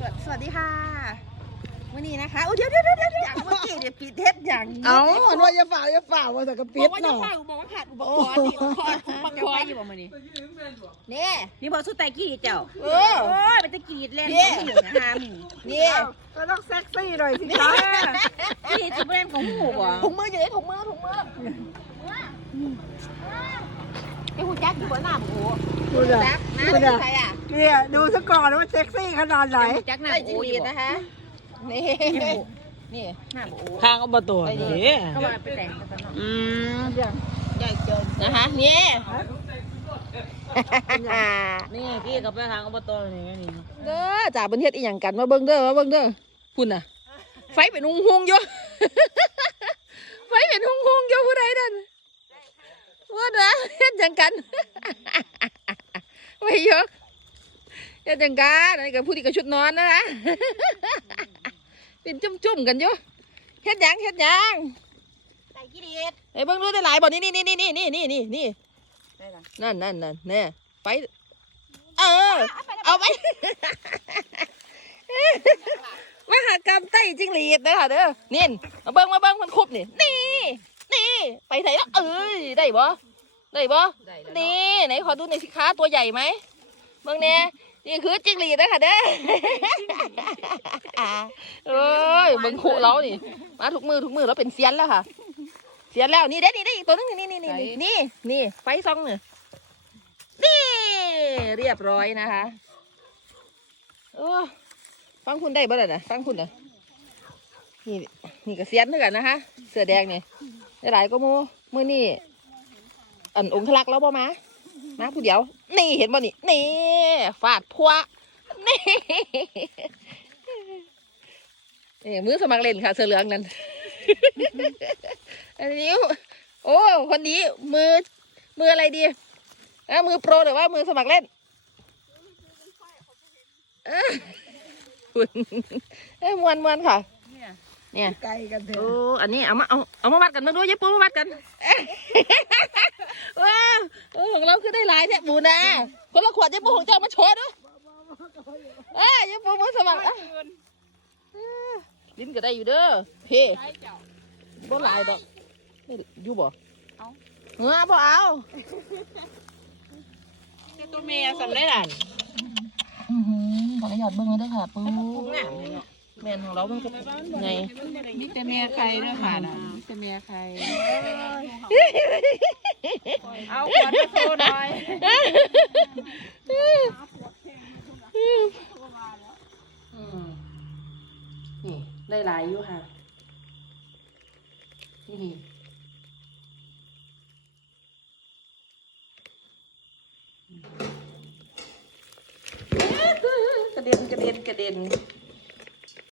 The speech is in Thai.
สวัสสวัสดีค่ะวันนี้นะคะโอ้เดี๋ยวเดี๋ยวเดี๋ยวเดี๋ยวอย่างเมื่อกี้เดี๋ยวปิดเทสอย่างนี้เอาอันว่าอย่าฝ่าอย่าฝ่าว่าสักกระบปิอดกว่าจะเนาะฟังบอกว่าขาดอุปกรณ์นี่อุปกรณ์อุปกรณ์อยู่บ่มื้อนี้นี่นี่บ่สุดแต่กรีดเจ้าเออ โอ้ยมันจะกรีดเล่นนี่ของหมูนะฮะหมูนี่ก็ต้องเซ็กซี่หน่อยสิคะกรีดจะเล่นของหมูบ่ถุงมืออยู่ไหนถุงมือถุงมือไอ้หูแจ็คอยู่บนหน้าหมูดูเด้อแจ็คนะดูเด้อใครอะ เนี่ยดูซะก่อนว่าเซ็กซี่ขนาดไหนจักหน้าได้หจิงมูหอรียู่ดบ่นะคะ นี่ นี่หน้าหมูทางอบตนี่ก็ว่าไปแต่งกันซะเนาะอืมใหญ่เกินนะคะนี่นี่พี่ก็ไปทางอบตนี่ไงนี่เด้อจ่าเป็นเฮ็ดอีหยังกันมาเบิ่งเด้อมาเบิ่งเด้อคุณน่ะ ไฟเป็นหุงหุงๆอยู่ไฟเป็นหุงหุงๆอยู่ผู้ใดนั่นว่านะเฮ็ดหยังกันไม่ยกเฮ็ดหยังกันอันนี้ก็ผู้ที่กับชุดนอนนะนะเป็นจุ่มๆกันอยู่เฮ็ดหยังเฮ็ดหยังใส่กรีดไอ้เบิ่งดูได้หลายบ่นี่นี่นี่นี่นี่นี่นี่นี่ได้ล่ะนั่นนั่นนั่นแน่ไป เออ เอาไปมหากรรมไต้จิงหรีดนะคะเด้อนี่มาเบิ้งมาเบิ้งมันคุบนี่ นี่ นี่ ไปไหนแล้วเอ้ยได้บ่ได้บ่ได้แล้วนี่ไหนขอดูหน่อยสิคะตัวใหญ่ไหมเบิ้งเนี่ย นี่คือจิงหรีดนะคะเด้อเอ้ยเบิ้งขู่เรานี่ มาทุกมือทุกมือเราเป็นเซียนแล้วค่ะ เซียนแล้วนี่ได้นี่ได้อีกตัวนึงนี่นี่นี่นี่นี่นี่ไฟซองเนี่ยนี่เรียบร้อยนะคะโอ้ฟังคุณได้บ่ล่ะนะฟังคุณนะนี่นี่ก็เซียนเหมือนกันนะคะ เสื้อแดงนี่ได้หลายก็มูมือนี่อันองคลักษ์แล้วบ่มา มาผู้เดียว นี่เห็นบ่นี่ นี่ฟาดพัวนี่นี่มือสมัครเล่นค่ะเสื้อเหลืองนั่นอันนี้โอ้คนนี้มือมืออะไรดีอ้ามือโปรหรือว่ามือสมัครเล่นเอ้าคุณเอ้ยมวนมวนค่ะ เนี่ยเนี่ย ไกลกันเถโอ้ อะอันนี้เอามาเอาเอามาวัดกันมาดูยายปูมาวัดกันเอ้ยว้าวเออของเราคือได้หลายแท้ปูนะ คนละขวดยายปูของเจ้ามาโชว์ด้วยเอ้ยยายปูมือสมัครเอ้าเอ้ยลิ้นก็ได้อยู่เด้อเพ่บ่หลายดอกนี่อยู่บ่เอาเออบ่เอาตัวเมียสำเร็จอะ อือหือขออนุญาตเบิ่งเด้อค่ะปูคุ้มงามเลยเนาะ แม่นของเรามันก็ไงนี่แต่เมียใครเด้อค่ะน่ะนี่แต่เมียใคร เอาขวดมาโซ่หน่อยอืมนี่ได้หลายอยู่ค่ะนี่กระเด็นกระเด็นกระเด็น